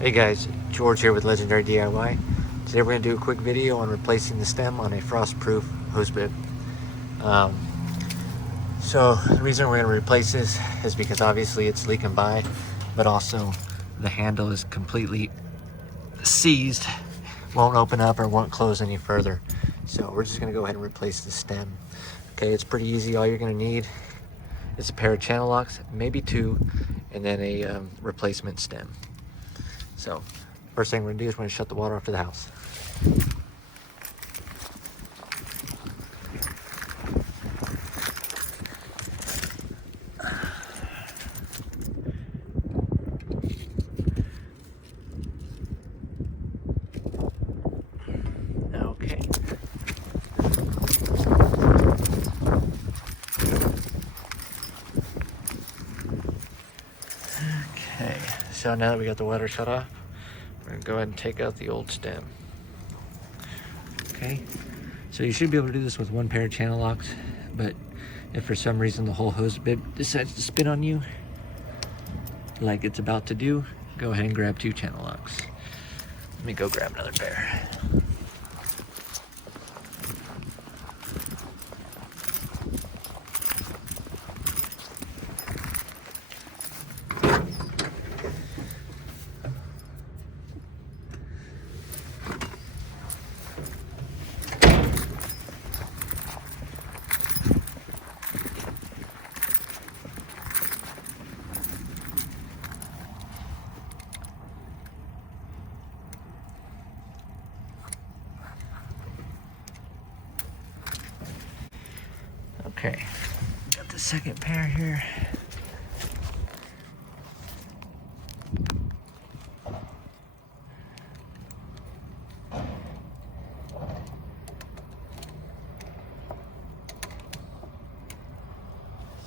Hey guys, George here with Legendary DIY. Today we're going to do a quick video on replacing the stem on a frost-proof hose bib. So the reason we're going to replace this is because obviously it's leaking by, but also the handle is completely seized, won't open up or won't close any further. So we're just going to go ahead and replace the stem. Okay, it's pretty easy. All you're going to need is a pair of channel locks, maybe two, and then a replacement stem. So first thing we're gonna do is we're gonna shut the water off to the house. Okay. Okay, so now that we got the water shut off, we're gonna go ahead and take out the old stem. Okay, so you should be able to do this with one pair of channel locks, but if for some reason the whole hose bib decides to spin on you, like it's about to do, go ahead and grab two channel locks. Let me go grab another pair. Okay, got the second pair here.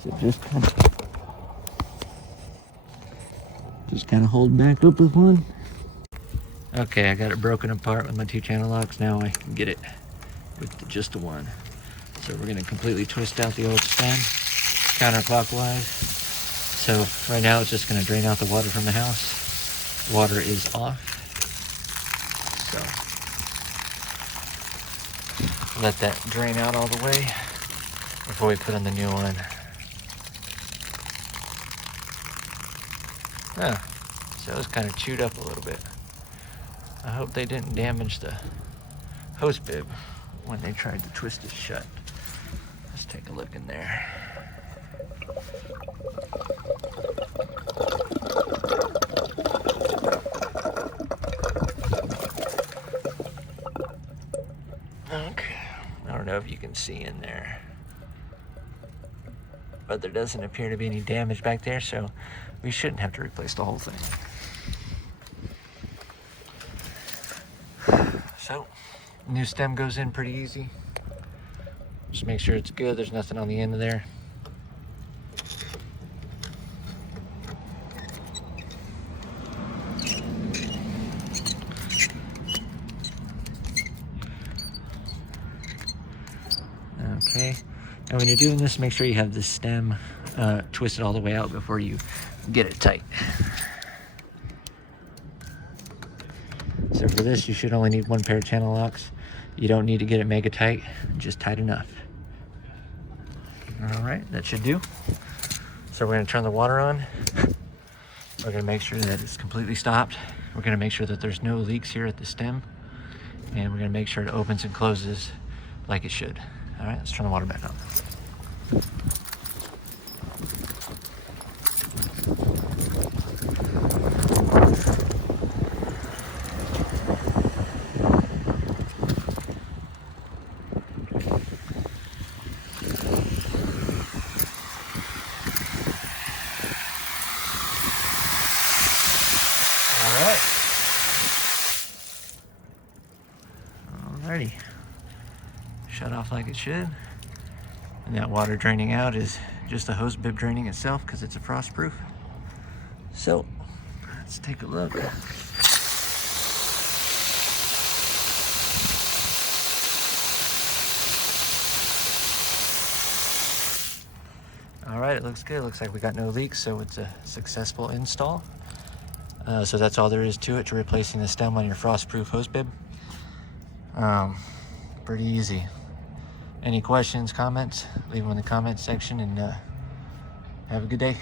So just kind of hold back up with one. Okay, I got it broken apart with my two channel locks. Now I can get it with just the one. So we're gonna completely twist out the old stem counterclockwise. So right now it's just gonna drain out the water from the house. Water is off. So let that drain out all the way before we put in the new one. So it's kind of chewed up a little bit. I hope they didn't damage the hose bib when they tried to twist it shut. Let's take a look in there. Okay, I don't know if you can see in there, but there doesn't appear to be any damage back there, so we shouldn't have to replace the whole thing. So, new stem goes in pretty easy. Just make sure it's good, there's nothing on the end of there. Okay, and when you're doing this, make sure you have the stem twisted all the way out before you get it tight. So for this, you should only need one pair of channel locks. You don't need to get it mega tight, just tight enough. All right, that should do. So we're gonna turn the water on. We're gonna make sure that it's completely stopped. We're gonna make sure that there's no leaks here at the stem. And we're gonna make sure it opens and closes like it should. All right, let's turn the water back on. Alrighty, shut off like it should. And that water draining out is just the hose bib draining itself because it's a frost proof. So let's take a look. All right, it looks good. It looks like we got no leaks, so it's a successful install. So that's all there is to it, to replacing the stem on your frost-proof hose bib. Pretty easy. Any questions, comments, leave them in the comment section, and have a good day.